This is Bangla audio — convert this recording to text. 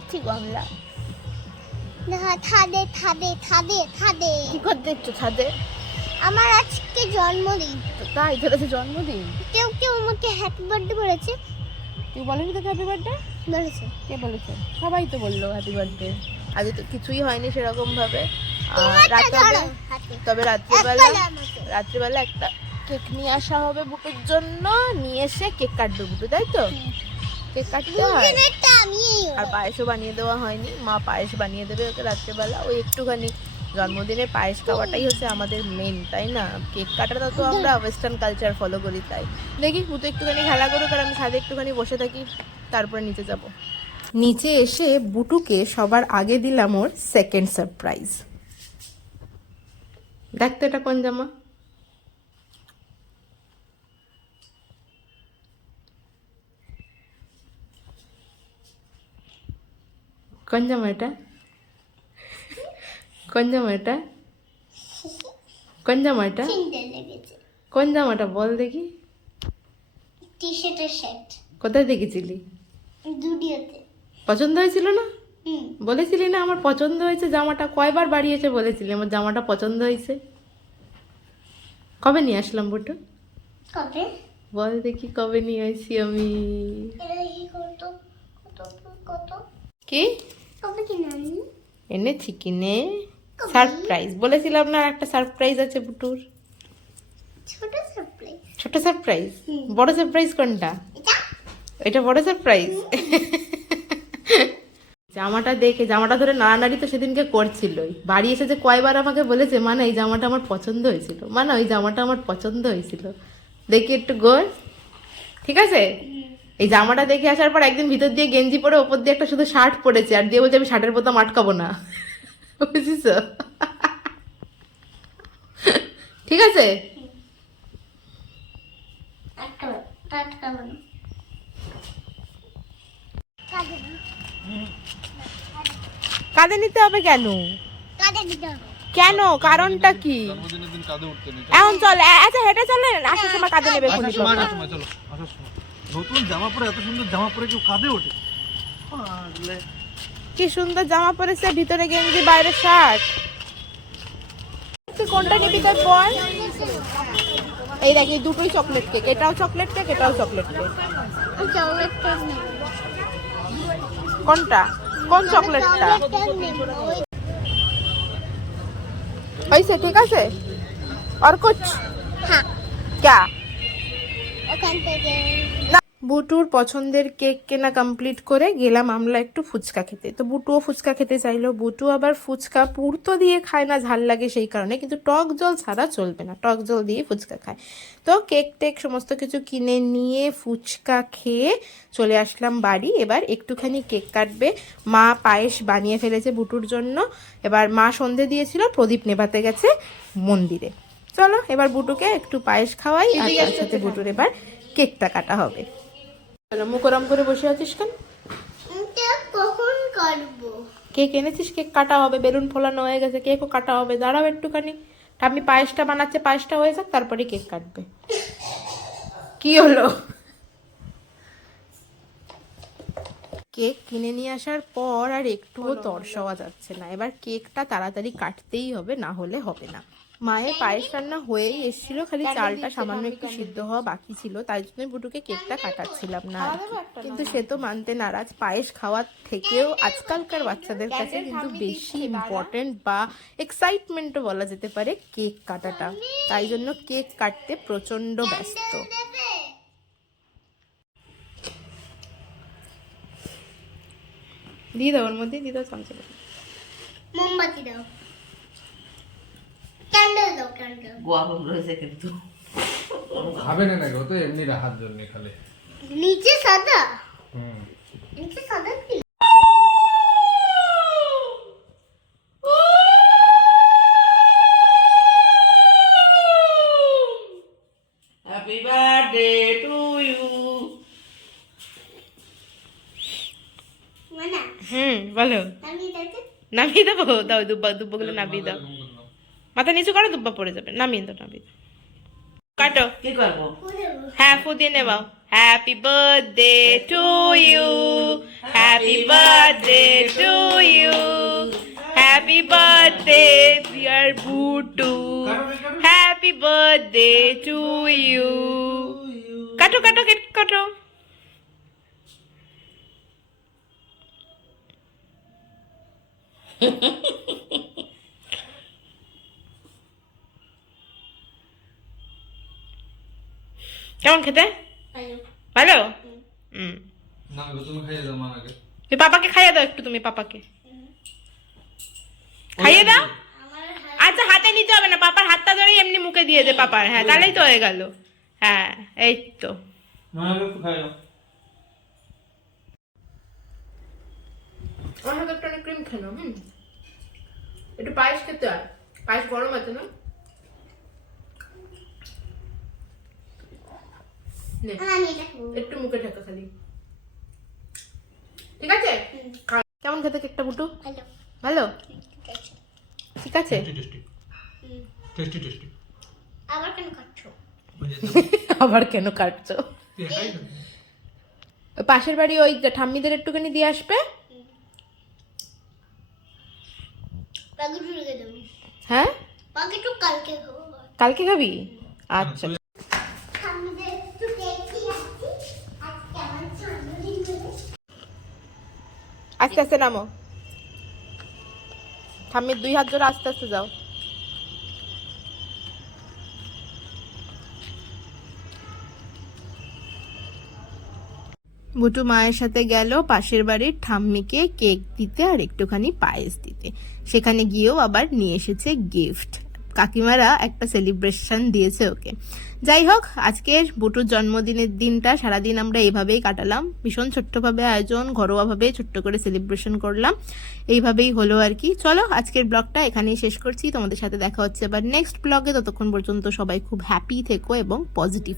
দেখছি গমলা। ছাদে ছাদে ছাদে ছাদে কি করতে দেখছো ছাদে? আমার আজকে জন্মদিন। তাই ধরেছে জন্মদিন? কেউ কেউ আমাকে হ্যাপি বার্থডে বলেছে। কেউ বলেনি তোকে হ্যাপি বার্থডে? বলেছে। কে বলেছে? সবাই তো বললো হ্যাপি বার্থডে। আগে তো কিছুই হয়নি সেরকম ভাবে। তবে রাত্রিবেলা একটা কেক নিয়ে আসা হবে বুটুর জন্য, নিয়ে এসে কেক কাটবে বুটু, তাই তো? কেক কাটতে হয় আর পায়েসও বানিয়ে দেওয়া হয়নি, মা পায়েস বানিয়ে দেবে ওকে রাত্রিবেলা। ওই একটুখানি জন্মদিনে পায়েস খাওয়াটাই হচ্ছে আমাদের মেন, তাই না? কেক কাটাটা তো আমরা ওয়েস্টার্ন কালচার ফলো করি। তাই দেখি বুটু একটুখানি খেলা করুক আর আমি ছাদে একটুখানি বসে থাকি, তারপরে নিচে যাব। নিচে এসে বুটুকে সবার আগে দিলাম ওর সেকেন্ড সারপ্রাইজ। দেখতো এটা কোন জামা? কোন জামা এটা? কোন জামা এটা? কোন জামা এটা? কোন জামাটা বল দেখি। টি-শার্টের সেট। কোথায় দেখেছিলি? জুডিওতে। পছন্দ হয়েছিল না? বলেছিলি না আমার পছন্দ হয়েছে জামাটা? কয়বার বাড়ি এসে বলেছিলি আমার জামাটা পছন্দ হয়েছে? কবে নিয়ে আসলাম বুটু? কবে? বল দেখি কবে নিয়ে আসি আমি? কি কবে কিনে এনেছি? কিনে সারপ্রাইজ বলেছিলাম না, একটা সারপ্রাইজ আছে বুটুর। ছোট সারপ্রাইজ। ছোট সারপ্রাইজ? বড় সারপ্রাইজ কোনটা? এটা বড় সারপ্রাইজ। জামাটা দেখে, জামাটা ধরে নাড়ানাড়ি তো সেদিনকে করছিল। বাড়ি এসে যে কয়বার আমাকে বলেছে মানে এই জামাটা আমার পছন্দ হয়েছিল, মানে ওই জামাটা আমার পছন্দ হয়েছিল। দেখি একটু গোল, ঠিক আছে? এই জামাটা দেখে আসার পর একদিন ভিতর দিয়ে গেঞ্জি পরে ওপর দিয়ে একটা শুধু শার্ট পরেছে আর দিয়ে বলছে আমি শার্টের বোতাম আটকাবো না। বুঝিস? ঠিক আছে? কাঁধে নিতে হবে কেন? কেন? কারণটা কি? এখন চল, আচ্ছা হেঁটে চলে আসার সময় কাঁধে নেবে। নতুন জামা পরে, এত সুন্দর জামা পরে কেউ কাঁধে ওঠে? কি সুন্দর জামা পরেছে, ভিতরে গেঞ্জি বাইরে শার্ট। তুই কোনটা নিবি তোর বল? এই দেখ এই দুটোই চকলেট কেক, এটাও চকলেট কেক এটাও চকলেট কেক। কোনটা? কোন চকলেটটা? হয়েছে, ঠিক আছে? আর কুছ? হ্যাঁ। ক্যা? ওখান থেকে বুটুর পছন্দের কেক কেনা কমপ্লিট করে গেলাম আমরা একটু ফুচকা খেতে। তো বুটুও ফুচকা খেতে চাইলো। বুটু আবার ফুচকা পুরতো দিয়ে খায় না, ঝাল লাগে সেই কারণে, কিন্তু টক জল ছাড়া চলবে না, টক জল দিয়ে ফুচকা খায়। তো কেক টেক সমস্ত কিছু কিনে নিয়ে ফুচকা খেয়ে চলে আসলাম বাড়ি। এবার একটুখানি কেক কাটবে। মা পায়েস বানিয়ে ফেলেছে বুটুর জন্য। এবার মা সন্ধে দিয়েছিল, প্রদীপ নেভাতে গেছে মন্দিরে। চলো এবার বুটুকে একটু পায়েস খাওয়াই আর তার সাথে বুটুর এবার কেকটা কাটা হবে। মুখ গরম করে বসে আছিস কেন? কখন কাটবো? কেক এনেছিস, কেক কাটা হবে, বেলুন ফোলানো হয়ে গেছে, কেকও কাটা হবে। দাঁড়াও একটুখানি, আমি পায়েসটা বানাচ্ছে, পায়েসটা হয়ে যাক তারপরে কেক কাটবে। কি হলো? কেক কিনে নিয়ে আসার পর আর একটুও তরসাওয়া যাচ্ছে না। এবার কেকটা তাড়াতাড়ি কাটতেই হবে, না হলে হবে না। মায়ের পায়েস রান্না হয়েই এসেছিল, খালি চালটা সামান্য একটু সিদ্ধ হওয়া বাকি ছিল, তাই জন্য বুটুকে কেকটা কাটাচ্ছিলাম না আর কি। কিন্তু সে তো মানতে নারাজ। পায়েস খাওয়ার থেকেও আজকালকার বাচ্চাদের কাছে কিন্তু বেশি ইম্পর্টেন্ট বা এক্সাইটমেন্টও বলা যেতে পারে কেক কাটাটা, তাই জন্য কেক কাটতে প্রচন্ড ব্যস্ত। দিয়ে দাও, ওর মধ্যে দিয়ে দাও চামচে। মোমবাতি দাও, ক্যান্ডেল দাও, ক্যান্ডেল। গোয়া বন্ধ হয়েছে কিন্তু খাবে না নাকি? ও তো এমনি রাখার জন্য খালি। নিচে সাদা, নিচে সাদা কি? Happy birthday to you. মানা বলো। আমি দেখে নামিয়ে দেবো? দাও দুব্বাগুলো নামিয়ে দাও। মাথা নিচু করো, দুব্বা পড়ে যাবে। নামিয়ে দাও, নামিয়ে দাও। কাটো। কি করবো? হ্যাঁ ফু দিয়ে নেবাও। Happy birthday to you, happy birthday to you, happy birthday dear Butu, happy birthday to you. কাটো কাটো কেক কাটো। কেমন খেতে? ভালো। না গো, তুমি খাইয়ে দাও মা আগে। এই পাপাকে খাইয়ে দাও একটু, তুমি পাপাকে খাইয়ে দাও। আচ্ছা হাতে নিতে হবে না, পাপার হাতটা ধরেই এমনি মুখে দিয়ে দে পাপার। হ্যাঁ তাহলেই তো হয়ে গেল। হ্যাঁ এই তো। মা আগে একটু খাইয়ে দাও। আমার হাতে একটা ক্রিম খেলো। একটু পায়েস খেতে হয়, পায়েস গরম আছে না? নে, আমি এটা খাবো। একটু মুখে ঢাকা খালি, ঠিক আছে? কেমন খেতে কেকটা বুটু? ভালো। ভালো, ঠিক আছে। Tasty tasty. আবার কেন খাচ্ছ? আবার কেন কাটছো? ওই পাশের বাড়ি ওই ঠাম্মিদের একটুখানি দিয়ে আসবে। পাখিটু রেখে দেবো। হ্যাঁ পাখিটু কালকে খাবো। কালকে খাবি? আচ্ছা আমাদের একটু কেক দিয়ে আসছি। আজকে আমার জন্মদিন বলে। আস্তে আস্তে নামো, ঠাম্মির 2 হাত জোড়া আস্তে আস্তে যাও। বুটু মায়ের সাথে গেল পাশের বাড়ির ঠাম্মিকে কেক দিতে আর একটুখানি পায়েস দিতে। সেখানে গিয়েও আবার নিয়ে এসেছে গিফট। কাকিমারা একটা সেলিব্রেশন দিয়েছে ওকে। যাই হোক, আজকের বুটুর জন্মদিনের দিনটা সারাদিন আমরা এইভাবেই কাটালাম। ভীষণ ছোট্টভাবে আয়োজন, ঘরোয়াভাবে ছোট্ট করে সেলিব্রেশন করলাম। এইভাবেই হলো আর কি। চলো আজকের ব্লগটা এখানেই শেষ করছি। তোমাদের সাথে দেখা হচ্ছে আবার নেক্সট ব্লগে। ততক্ষণ পর্যন্ত সবাই খুব হ্যাপি থেকো এবং পজিটিভ।